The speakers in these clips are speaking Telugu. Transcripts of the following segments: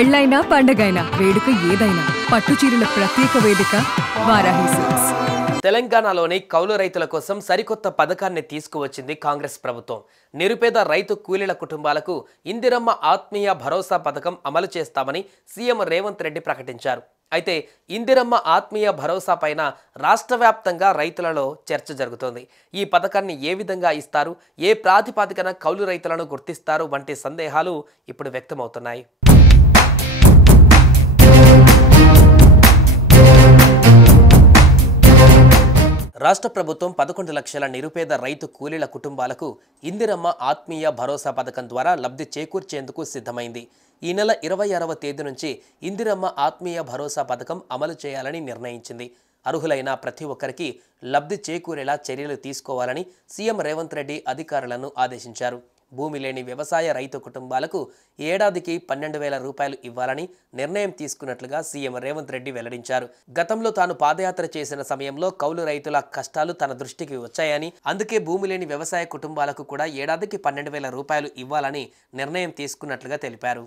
పెళ్ళైనా పండగైనా వేడుక ఏదైనా పట్టు చీరల ప్రత్యేక వేదిక వారాహి సిల్క్స్. తెలంగాణలోని కౌలు రైతుల కోసం సరికొత్త పథకాన్ని తీసుకువచ్చింది కాంగ్రెస్ ప్రభుత్వం. నిరుపేద రైతు కూలీల కుటుంబాలకు ఇందిరమ్మ ఆత్మీయ భరోసా పథకం అమలు చేస్తామని సీఎం రేవంత్ రెడ్డి ప్రకటించారు. అయితే ఇందిరమ్మ ఆత్మీయ భరోసా పైన రాష్ట్ర వ్యాప్తంగా రైతులలో చర్చ జరుగుతోంది. ఈ పథకాన్ని ఏ విధంగా ఇస్తారు, ఏ ప్రాతిపదికన కౌలు రైతులను గుర్తిస్తారు వంటి సందేహాలు ఇప్పుడు వ్యక్తమవుతున్నాయి. రాష్ట్ర ప్రభుత్వం 11 లక్షల నిరుపేద రైతు కూలీల కుటుంబాలకు ఇందిరమ్మ ఆత్మీయ భరోసా పథకం ద్వారా లబ్ధి చేకూర్చేందుకు సిద్ధమైంది. ఈ నెల 26వ తేదీ నుంచి ఇందిరమ్మ ఆత్మీయ భరోసా పథకం అమలు చేయాలని నిర్ణయించింది. అర్హులైన ప్రతి ఒక్కరికి లబ్ధి చేకూరేలా చర్యలు తీసుకోవాలని సీఎం రేవంత్ రెడ్డి అధికారులను ఆదేశించారు. భూమి లేని వ్యవసాయ రైతు కుటుంబాలకు ఏడాదికి 12,000 రూపాయలు ఇవ్వాలని నిర్ణయం తీసుకున్నట్లుగా సీఎం రేవంత్ రెడ్డి వెల్లడించారు. గతంలో తాను పాదయాత్ర చేసిన సమయంలో కౌలు రైతుల కష్టాలు తన దృష్టికి వచ్చాయని, అందుకే భూమి లేని వ్యవసాయ కుటుంబాలకు కూడా ఏడాదికి 12,000 రూపాయలు ఇవ్వాలని నిర్ణయం తీసుకున్నట్లుగా తెలిపారు.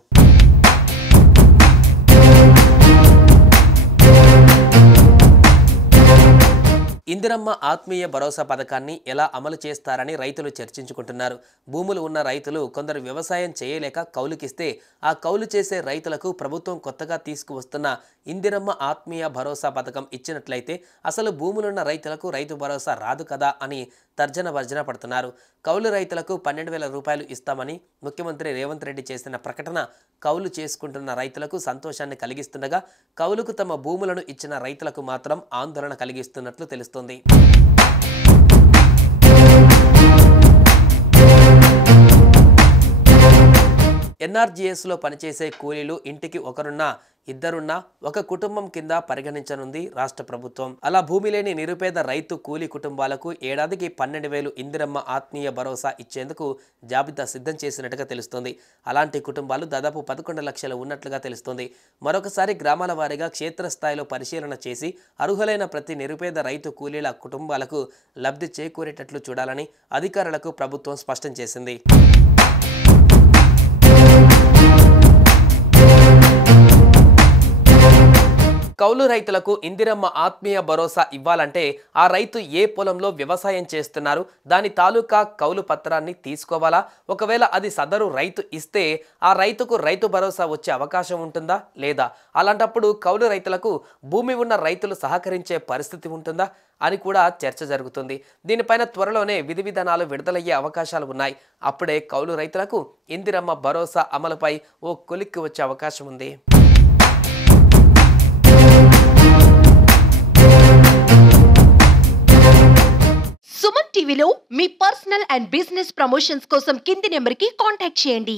ఇందిరమ్మ ఆత్మీయ భరోసా పథకాన్ని ఎలా అమలు చేస్తారని రైతులు చర్చించుకుంటున్నారు. భూములు ఉన్న రైతులు కొందరు వ్యవసాయం చేయలేక కౌలుకిస్తే ఆ కౌలు చేసే రైతులకు ప్రభుత్వం కొత్తగా తీసుకువస్తున్న ఇందిరమ్మ ఆత్మీయ భరోసా పథకం ఇచ్చినట్లయితే అసలు భూములున్న రైతులకు రైతు భరోసా రాదు కదా అని తర్జన భర్జన పడుతున్నారు. కౌలు రైతులకు 12,000 రూపాయలు ఇస్తామని ముఖ్యమంత్రి రేవంత్ రెడ్డి చేసిన ప్రకటన కౌలు చేసుకుంటున్న రైతులకు సంతోషాన్ని కలిగిస్తుండగా, కౌలుకు తమ భూములను ఇచ్చిన రైతులకు మాత్రం ఆందోళన కలిగిస్తున్నట్లు తెలుస్తోంది. ఎన్ఆర్జీఎస్లో పనిచేసే కూలీలు ఇంటికి ఒకరున్నా ఇద్దరున్నా ఒక కుటుంబం కింద పరిగణించనుంది రాష్ట్ర ప్రభుత్వం. అలా భూమి లేని నిరుపేద రైతు కూలీ కుటుంబాలకు ఏడాదికి 12,000 ఇందిరమ్మ ఆత్మీయ భరోసా ఇచ్చేందుకు జాబితా సిద్ధం చేసినట్టుగా తెలుస్తోంది. అలాంటి కుటుంబాలు దాదాపు 11 లక్షలు ఉన్నట్లుగా తెలుస్తోంది. మరొకసారి గ్రామాల వారీగా క్షేత్రస్థాయిలో పరిశీలన చేసి అర్హులైన ప్రతి నిరుపేద రైతు కూలీల కుటుంబాలకు లబ్ధి చేకూరేటట్లు చూడాలని అధికారులకు ప్రభుత్వం స్పష్టం చేసింది. కౌలు రైతులకు ఇందిరమ్మ ఆత్మీయ భరోసా ఇవ్వాలంటే ఆ రైతు ఏ పొలంలో వ్యవసాయం చేస్తున్నారు, దాని తాలూకా కౌలు పత్రాన్ని తీసుకోవాలా? ఒకవేళ అది సదరు రైతు ఇస్తే ఆ రైతుకు రైతు భరోసా వచ్చే అవకాశం ఉంటుందా లేదా? అలాంటప్పుడు కౌలు రైతులకు భూమి ఉన్న రైతులు సహకరించే పరిస్థితి ఉంటుందా అని కూడా చర్చ జరుగుతుంది. దీనిపైన త్వరలోనే విధి విధానాలు విడుదలయ్యే అవకాశాలు ఉన్నాయి. అప్పుడే కౌలు రైతులకు ఇందిరమ్మ భరోసా అమలుపై ఓ కొలిక్కి వచ్చే అవకాశం ఉంది. సుమన్ టీవీలో మీ పర్సనల్ అండ్ బిజినెస్ ప్రమోషన్స్ కోసం కింది నెంబర్కి కాంటాక్ట్ చేయండి.